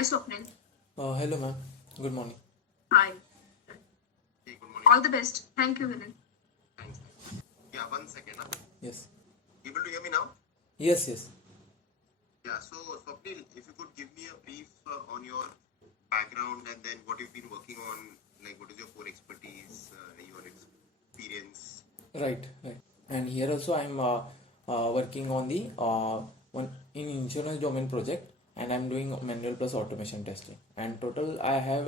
Hi, Swapnil. Hello, ma'am. Good morning. Hi. Hey, good morning. All the best. Thank you, Vinay. Thanks. Yeah, 1 second. Yes. Able to hear me now? Yes, yes. Yeah, so Swapnil, if you could give me a brief on your background and then what you've been working on, like what is your core expertise, your experience. Right, right. And here also I'm working on the one in insurance domain project, and I'm doing manual plus automation testing. And total I have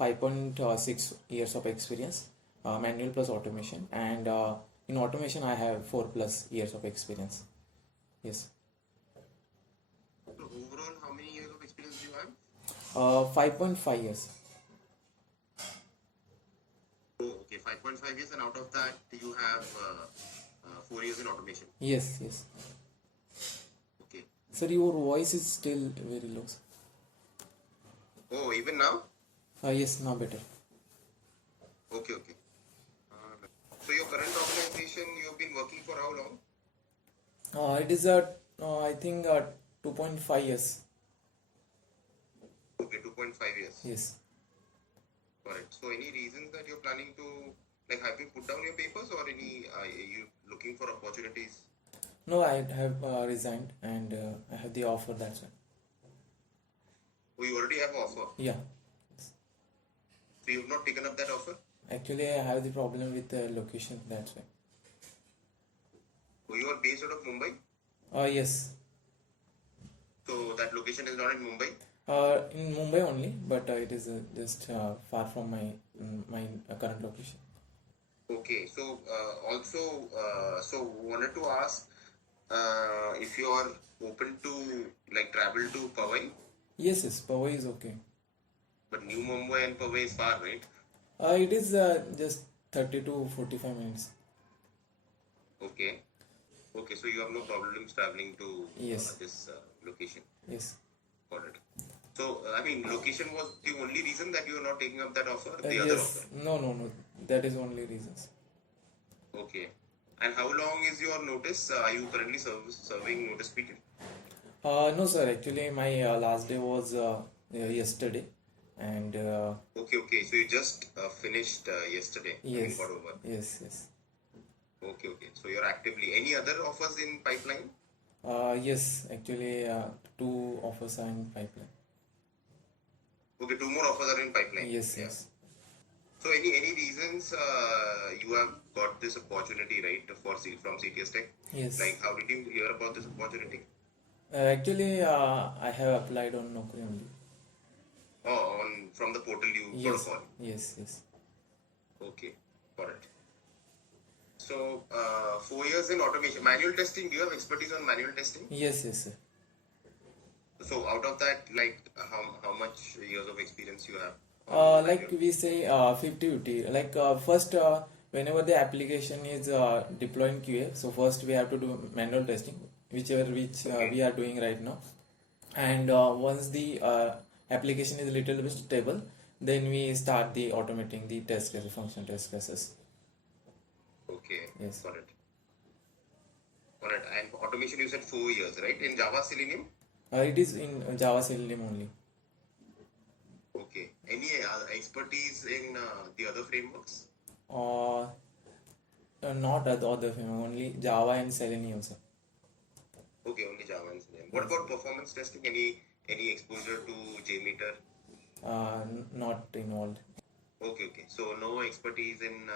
5.6 years of experience, manual plus automation, and in automation I have 4+ years of experience. Yes. So overall, how many years of experience do you have? 5.5 years. Oh, okay, 5.5 years, and out of that you have 4 years in automation. Yes, yes. Okay. Sir, your voice is still very low. Oh, even now? Yes, now better. Okay, okay. So your current organization, you have been working for how long? It is I think 2.5 years. Okay, 2.5 years. Yes. Correct. So any reasons that you're planning to, like, have you put down your papers or any, are you looking for opportunities? No, I have resigned, and I have the offer. That's why. Oh, you already have an offer. Yeah. So you have not taken up that offer? Actually, I have the problem with the location. That's why. Oh, you are based out of Mumbai? Yes. So that location is not in Mumbai? In Mumbai only, but it is just far from my current location. Okay. So also, so wanted to ask if you are open to like travel to Powai, Yes, yes. Powai is okay. but New Mumbai and Powai is far, right? It is just 30 to 45 minutes. Okay. Okay. So you have no problems traveling to Yes. this location. Yes. Got it. So, I mean, location was the only reason that you are not taking up that offer, the other Yes. offer? No. That is only reasons. Okay. And how long is your notice? Are you currently serving notice period? No, sir. Actually, my last day was yesterday, and Okay. So you just finished yesterday. I mean, yes, got over. yes. Okay. So you're actively. Any other offers in pipeline? Yes. Actually, 2 offers are in pipeline. Okay, 2 more offers are in pipeline. Yes, Yeah. yes. So any reasons you have got this opportunity, right, from CitiusTech? Yes. Like, how did you hear about this opportunity? Actually, I have applied on Naukri only. Oh, from the portal you got a call. Yes. Okay, got it. So, 4 years in automation, manual testing. Do you have expertise on manual testing? Yes, sir. So, out of that, like, how much years of experience you have? on Like manual? we say 50-50. Like first, whenever the application is deployed in QA, so first we have to do manual testing, which Okay. we are doing right now. And once the application is a little bit stable, then we start the automating the test cases, function test cases. Okay, Yes. got it. And automation, you said 4 years, right? In Java, Selenium? It is in Java Selenium only. Okay. Any expertise in the other frameworks? Not other framework, only Java and Selenium, sir. Okay, only Java and Selenium. What about performance testing? Any exposure to JMeter? Not involved. Okay. So no expertise in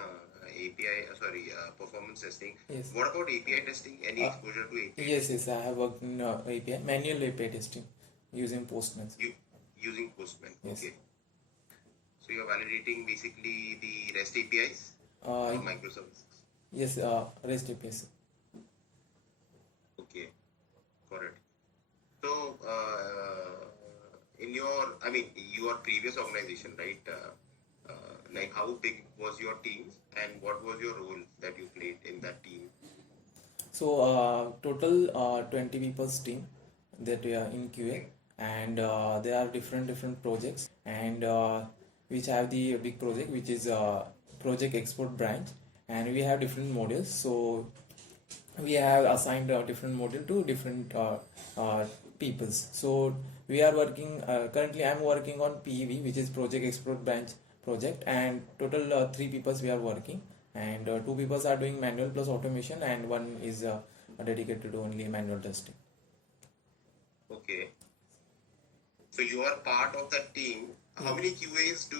performance testing. Yes. What about API testing? Any exposure to API? Yes. I have worked in API, manual API testing using Postman. Using Postman. Yes. Okay. So you're validating basically the REST APIs Uh, or microservices. Yes, REST APIs. Okay, got it. So, in your previous organization, right? Like, how big was your team, and what was your role that you played in that team? So total 20 people's team that we are in QA, Okay. and there are different projects, and which have the big project, which is project export branch, and we have different modules. So we have assigned a different module to different peoples. So we are working currently. I'm working on PEV, which is Project Export Branch project, and total 3 peoples we are working, and 2 peoples are doing manual plus automation, and one is dedicated to only manual testing. Okay. So you are part of that team. How many QAs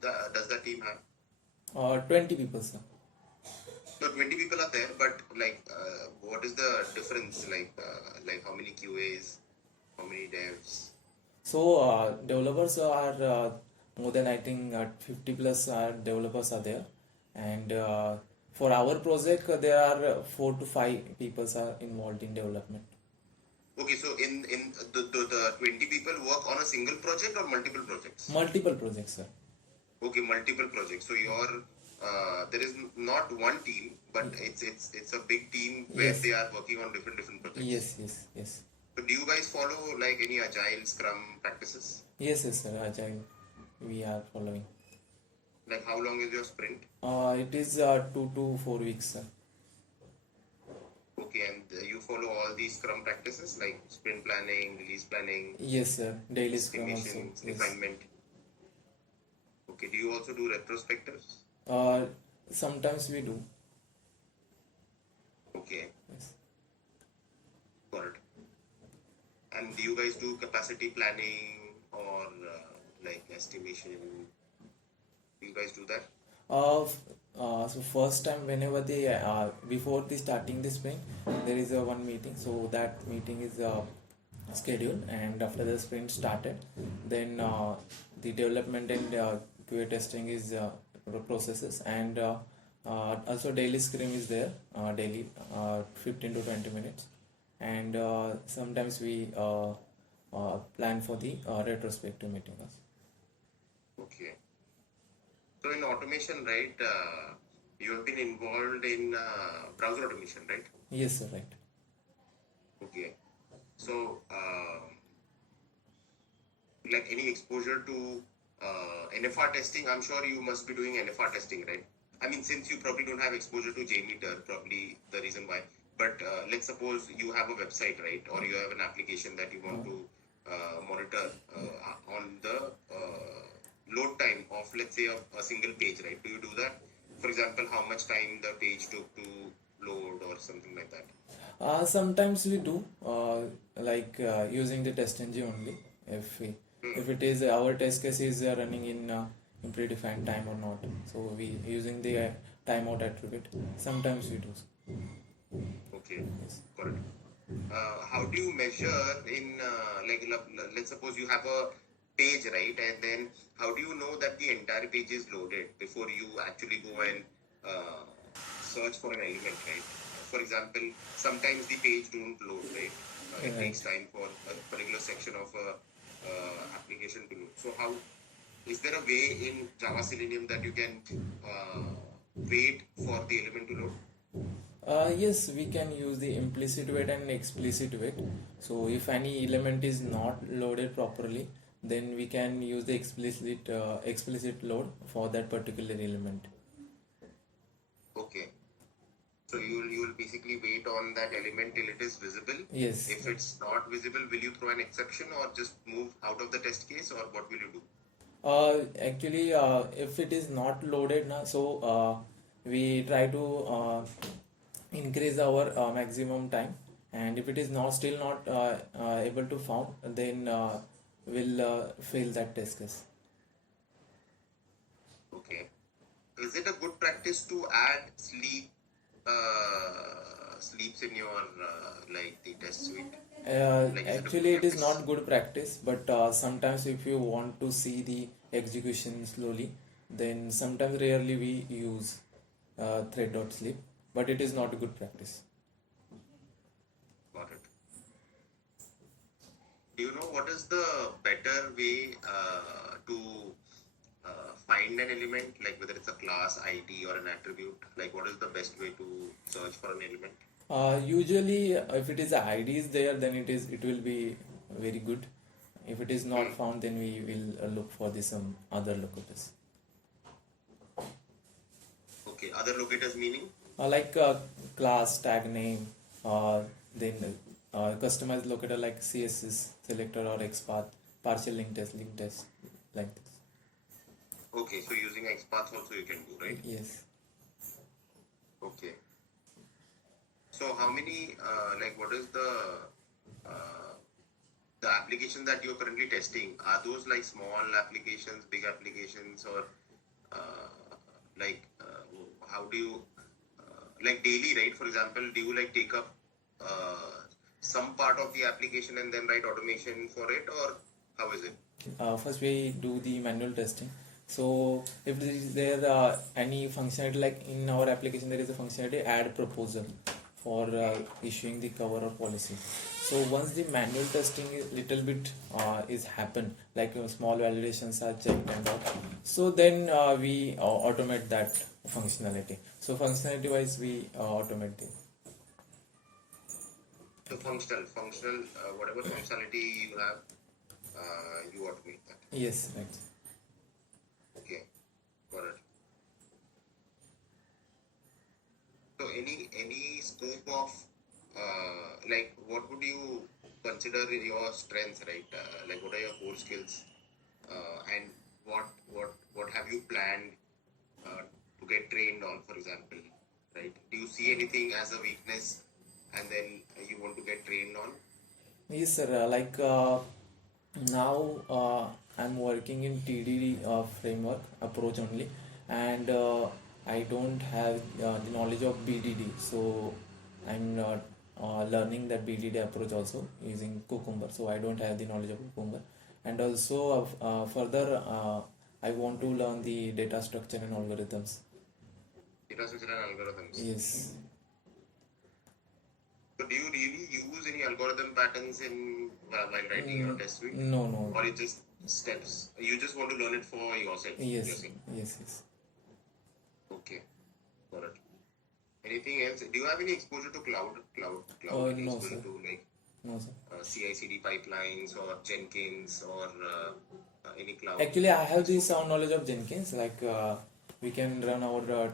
does the team have? 20 people, sir. So 20 people are there, but like, what is the difference? Like how many QAs, how many devs? So developers are more than, I think, 50 plus developers are there, and for our project there are 4 to 5 people are involved in development. Okay, so in the 20 people work on a single project or multiple projects? Multiple projects, sir. Okay, multiple projects. So there is not one team, but it's a big team where Yes. they are working on different projects. Yes. So do you guys follow like any Agile Scrum practices? Yes, sir. Agile, we are following. Like how long is your sprint? It is 2 to 4 weeks, sir. Okay, and you follow all these Scrum practices like sprint planning, release planning, Yes, sir. Daily Scrum also. estimation, Yes. refinement. Okay, do you also do retrospectives? Sometimes we do. Okay, Yes. got it. And do you guys do capacity planning or like estimation? Do you guys do that? So first time whenever they before the starting the sprint, there is a one meeting. So that meeting is scheduled, and after the sprint started, then the development and QA testing is processes, and also daily scrum is there, daily 15 to 20 minutes, and sometimes we plan for the retrospective meeting also. Okay. So in automation, right, you have been involved in browser automation, right? Yes, sir, right. Okay. So, like any exposure to NFR testing, I'm sure you must be doing NFR testing, right? I mean, since you probably don't have exposure to JMeter, probably the reason why. But let's suppose you have a website, right? Or you have an application that you want to monitor on the load time of, let's say, a single page, right? Do you do that? For example, how much time the page took to load or something like that? Sometimes we do, using the TestNg only. If it is our test case is running in predefined time or not, so we using the timeout attribute. Sometimes we do. Okay, Yes. got it. How do you measure in let's suppose you have a page, right? And then how do you know that the entire page is loaded before you actually go and search for an element, right? For example, sometimes the page don't load, right? It Right. takes time for a particular section of a application to load. So how is there a way in Java Selenium that you can wait for the element to load? Yes, we can use the implicit wait and explicit wait. So if any element is not loaded properly, then we can use the explicit load for that particular element. Okay. So you will basically wait on that element till it is visible. Yes. If it's not visible, will you throw an exception or just move out of the test case, or what will you do? Actually, if it is not loaded now, so we try to increase our maximum time, and if it is still not able to found, then we'll fail that test case. Okay. Is it a good practice to add sleeps in your the test suite? Actually, it is not good practice, but sometimes if you want to see the execution slowly, then sometimes rarely we use thread.sleep, but it is not a good practice. Got it. Do you know what is the better way to find an element, like whether it's a class, ID, or an attribute? Like, what is the best way to search for an element? Usually, if it is a ID is there, then it will be very good. If it is not found, then we will look for some other locators. Okay, other locators meaning? Like class, tag name, then customized locator like CSS selector or XPath, partial link test, like this. Okay, so using XPath also you can do, right? Yes. Okay. So how many, what is the application that you're currently testing? Are those like small applications, big applications, or how do you, like daily, right? For example, do you like take up some part of the application and then write automation for it, or how is it? First we do the manual testing. So if there is any functionality, like in our application there is a functionality add proposal for issuing the cover or policy. So once the manual testing is little bit is happen, like small validations are checked and all, so then we automate that functionality. So functionality wise we automate it. So functional, whatever functionality you have, you automate that. Yes, right. Okay, got it. So any scope of what would you consider your strengths, right? Like what are your core skills, and what have you planned to get trained on, for example, right? Do you see anything as a weakness, and then you want to get trained on? Yes, sir. Now I'm working in TDD framework approach only, and I don't have the knowledge of BDD, so I'm not learning that BDD approach also using Cucumber. So I don't have the knowledge of Cucumber, and also further I want to learn the data structure and algorithms. Data structure and algorithms. Yes. So do you really use any algorithm patterns in while writing your test suite? No. Or it's just steps? You just want to learn it for yourself? Yes. Yes. Okay, got it. Anything else? Do you have any exposure to cloud? Any No, exposure sir. to No, sir. CI/CD pipelines or Jenkins or any cloud? Actually, I have this sound knowledge of Jenkins. We can run our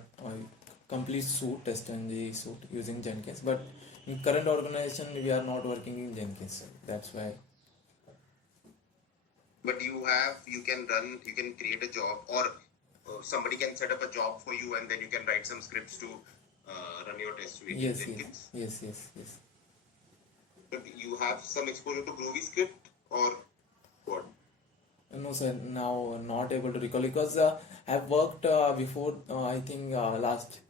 complete suite, TestNg suite using Jenkins. But in current organization, we are not working in Jenkins. That's why. But you can create a job, or somebody can set up a job for you, and then you can write some scripts to run your test suite in Jenkins. Yes. But you have some exposure to Groovy script or what? No, sir. Now not able to recall because I've worked before. I think last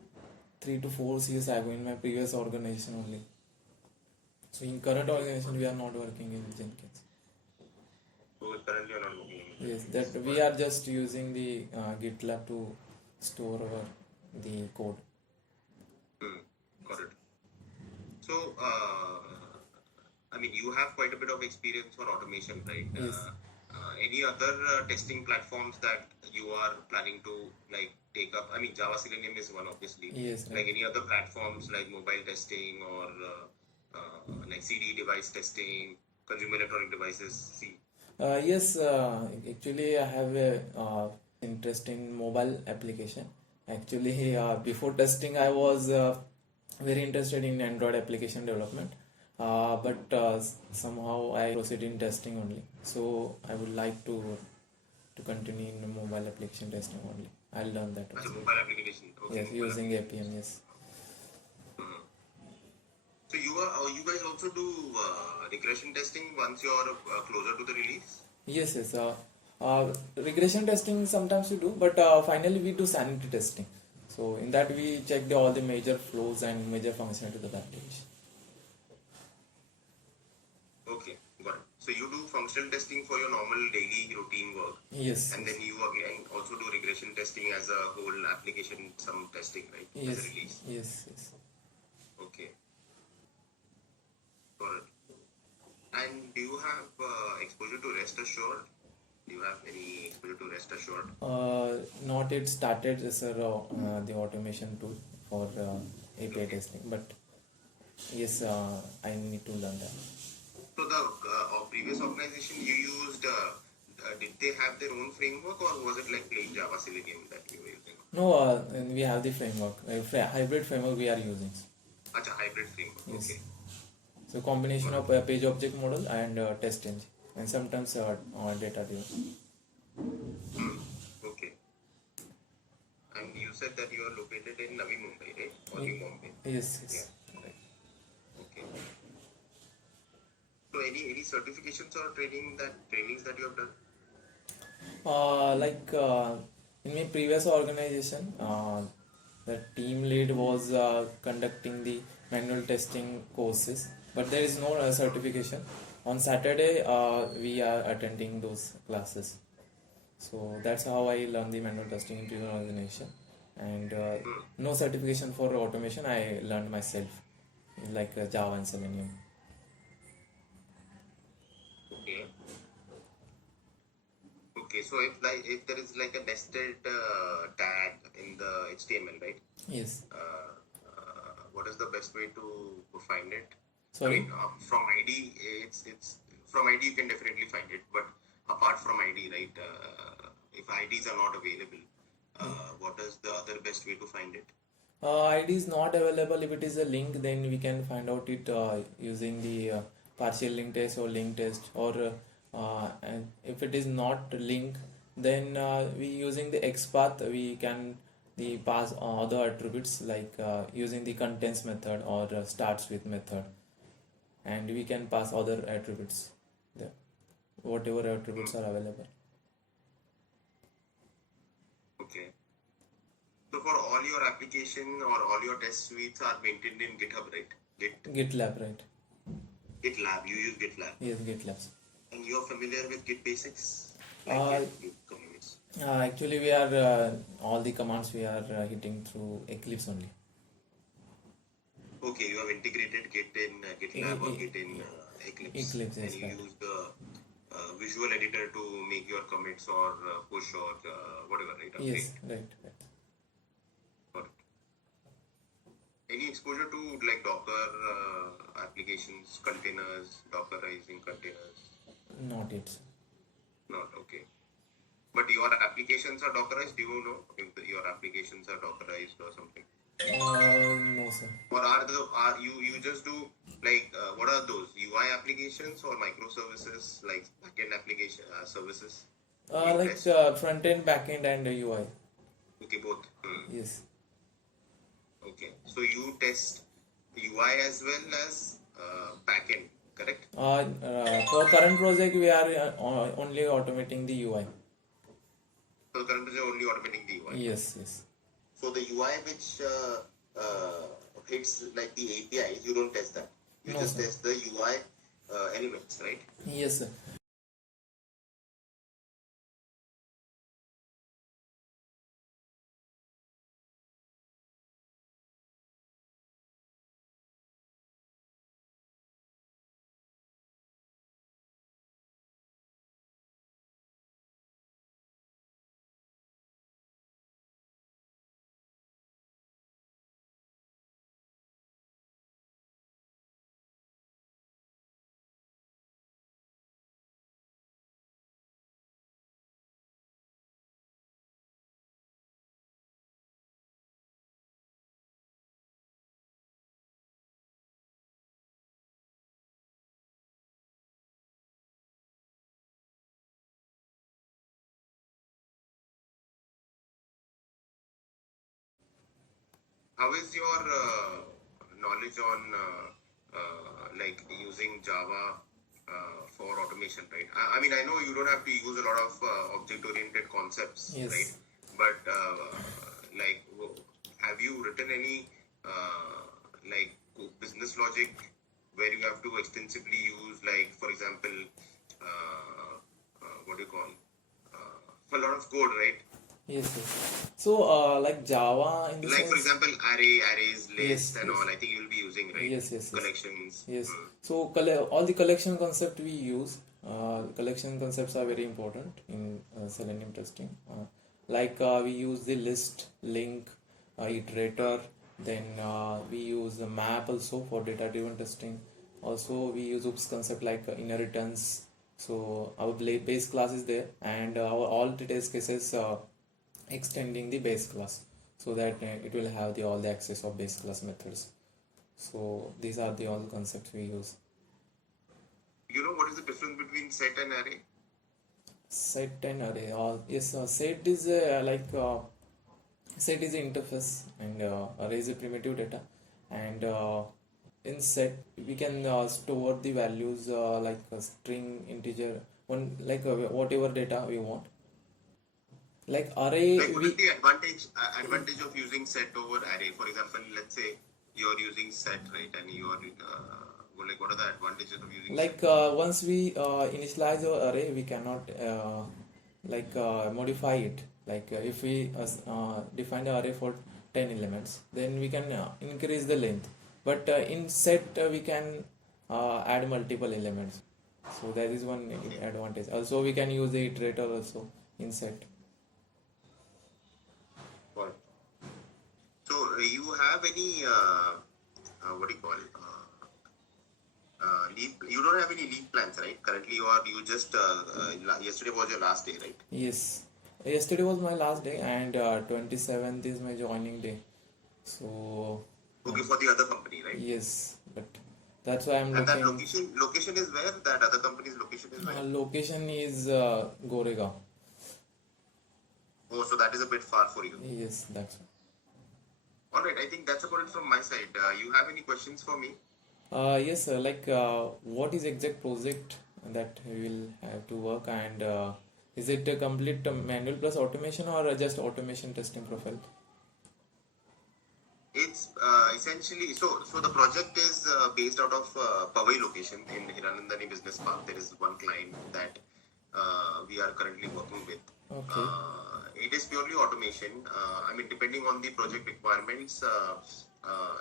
3 to 4 years ago in my previous organization only. So in current organization, we are not working in Jenkins. So currently you're not working in Yes, that we are just using the GitLab to store the code. Got it. So, you have quite a bit of experience for automation, right? Yes. Any other testing platforms that you are planning to take up? Java Selenium is one, obviously. Yes. Right. Like any other platforms like mobile testing or CD device testing, consumer electronic devices. Yes, actually I have a interest in mobile application. Actually, before testing I was very interested in Android application development, but somehow I proceed in testing only. So I would like to continue in mobile application testing only. I'll learn that also. Mobile application. Okay, yes, mobile using APM. Yes. So you guys also do regression testing once you're closer to the release? Yes. Regression testing sometimes we do, but finally we do sanity testing. So in that we check all the major flows and major functionality of the application. Okay, got it. So you do functional testing for your normal daily routine work. Yes. And then you again also do regression testing as a whole application, some testing, right? Yes. As a release. Yes. Okay. Got it. And do you have exposure to rest assured? Do you have any exposure to rest assured? Not yet started, sir, the automation tool for API testing, but yes, I need to learn that. So the previous organization you used, did they have their own framework, or was it like plain Java Selenium that you were using? No, we have the framework, hybrid framework we are using. Hybrid framework. Yes. Okay. So combination of page object model and TestNg, and sometimes data driven. Okay. And you said that you are located in Navi Mumbai, right? Or New Mumbai? Yes, Yeah. yes. Right. Okay. So any certifications or trainings that you have done? In my previous organization, the team lead was conducting the manual testing courses, but there is no certification. On Saturday, we are attending those classes. So that's how I learned the manual testing in previous organization, and no certification for automation. I learned myself, like Java and Selenium. Okay. Okay. So if there is like a nested tag in the HTML, right? Yes. What is the best way to find it? Sorry. I mean, from ID, it's from ID you can definitely find it, but apart from ID, right? If IDs are not available, what is the other best way to find it? ID is not available. If it is a link, then we can find out it using the partial link test or link test, or and if it is not link, then we using the XPath we can the pass other attributes, like using the contents method or starts with method, and we can pass other attributes there, whatever attributes are available. Okay. So for all your application or all your test suites are maintained in GitHub, right? GitLab, right? GitLab. You use GitLab. Yes, GitLab. And you're familiar with Git basics? Uh, Git commands. Actually, we are all the commands we are hitting through Eclipse only. Okay, you have integrated Git in GitLab or Git in Eclipse. Eclipse, yes, and you right. use the visual editor to make your commits or push or whatever, right? Yes, Update. right. Got it. Any exposure to like Docker applications, containers, Dockerizing containers? Not yet. Not okay. But your applications are Dockerized. Do you know if your applications are Dockerized or something? No, sir. Or are you just do like what are those UI applications or microservices like backend application services? Like front end, back end, and UI. Okay, both. Yes. Okay, so you test UI as well as backend, correct? For current project, we are only automating the UI. So currently only automating the UI. Yes, yes. So the UI which hits like the APIs, you don't test that. You No, just sir. test the UI elements, right? Yes, sir. How is your knowledge on like using Java for automation, right? I mean, I know you don't have to use a lot of object-oriented concepts, Yes. right? But like, have you written any like business logic where you have to extensively use, like, for example, what do you call? A lot of code, right? Yes, yes. So, like Java in the Like, sense. for example, arrays, lists, Yes, and yes. all. I think you'll be using, right? Yes, yes, yes. Collections. Yes. So all the collection concept we use, collection concepts are very important in Selenium testing. We use the list, link, iterator. Then we use a map also for data-driven testing. Also, we use OOPS concept like inheritance. So our base class is there, and our all the test cases extending the base class, so that it will have all the access of base class methods. So these are the all concepts we use. you know what is the difference between set and array? Set and array. Yes, set is set is the interface, and array is a primitive data. And in set, we can store the values like a string, integer, one like whatever data we want. Like array, Like, what is the advantage of using set over array? For example, let's say you're using set, right, and you're like, what are the advantages of using like set? once we initialize our array, we cannot modify it. Like if we define the array for 10 elements, then we can increase the length. But in set, we can add multiple elements. So that is one advantage. Also, we can use the iterator also in set. Right. So, you have any what do you call it? Leave. You don't have any leave plans, right? Currently, you just yesterday was your last day, right? Yes. Yesterday was my last day, and 27th is my joining day. So. Okay, for the other company, right? Yes, but that's why I'm And that looking. location is where? That other company's location is where? Location is Goregaon. Oh, so that is a bit far for you. Yes, that's. All right, I think that's about it from my side. You have any questions for me? Yes, sir. Like, what is exact project that we will have to work, and is it a complete manual plus automation, or just automation testing profile? It's essentially so the project is based out of Powai location in Hiranandani Business Park. There is one client that we are currently working with. Okay. It is purely automation. I mean, depending on the project requirements,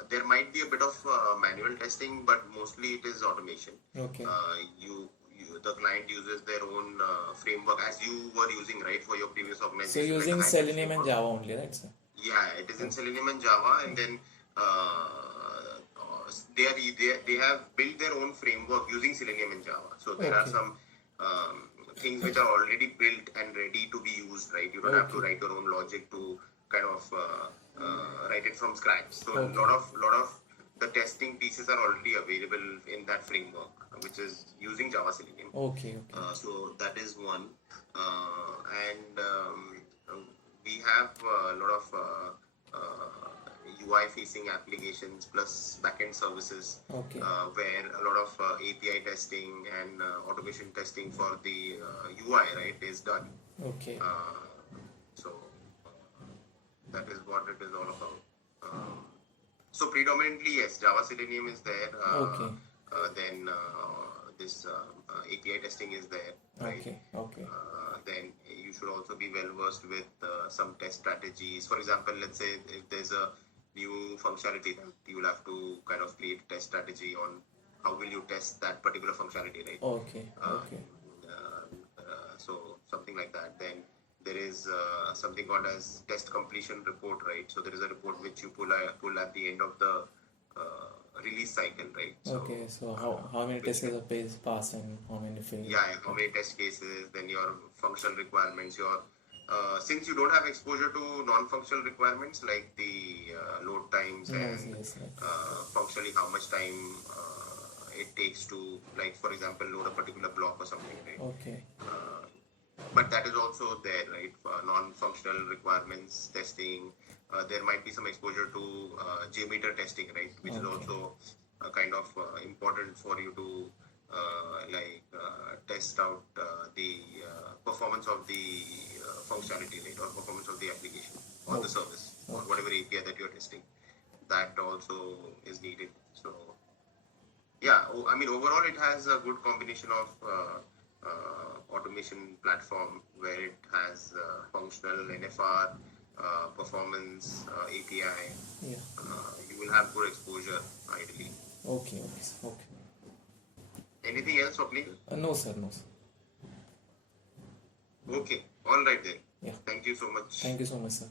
there might be a bit of manual testing, but mostly it is automation. Okay. The client uses their own framework as you were using, right, for your previous So organization. using like Selenium and Java only, right, sir? Yeah, it is in Selenium and Java, and then they have built their own framework using Selenium and Java. So there are Okay. some things which are already built and ready to be used, right? You don't have to Okay. write your own logic to kind of write it from scratch. So Okay. lot of the testing pieces are already available in that framework, which is using Java Selenium. Okay. So that is one, and we have a lot of UI facing applications plus backend services, Okay. where a lot of API testing and automation testing for the UI, right, is done. Okay. So that is what it is all about. So predominantly, yes, Java Selenium is there. Okay. Then this API testing is there, right? Okay. Then you should also be well versed with some test strategies. For example, let's say if there's a new functionality, then you will have to kind of create a test strategy on how will you test that particular functionality, right? Okay. So something like that. Then there is something called as test completion report, right? So there is a report which you pull at the end of the release cycle, right? Okay. So how many test cases passed and how many failed? Yeah, how many test cases, then your functional requirements, your since you don't have exposure to non-functional requirements like the load times and Yes. functionally how much time it takes to, like, for example, load a particular block or something, right? Okay. But that is also there, right? For non-functional requirements testing, there might be some exposure to JMeter testing, right? Which is also kind of important for you to test out the performance of the functionality, right? Or performance of the application or the service or whatever API that you're testing. That also is needed. So yeah, I mean, overall it has a good combination of automation platform where it has functional NFR, performance, API. Yeah. You will have good exposure ideally. Okay. Anything else, Swapnil? No, sir. Okay, all right then. Yeah. Thank you so much. Thank you so much, sir.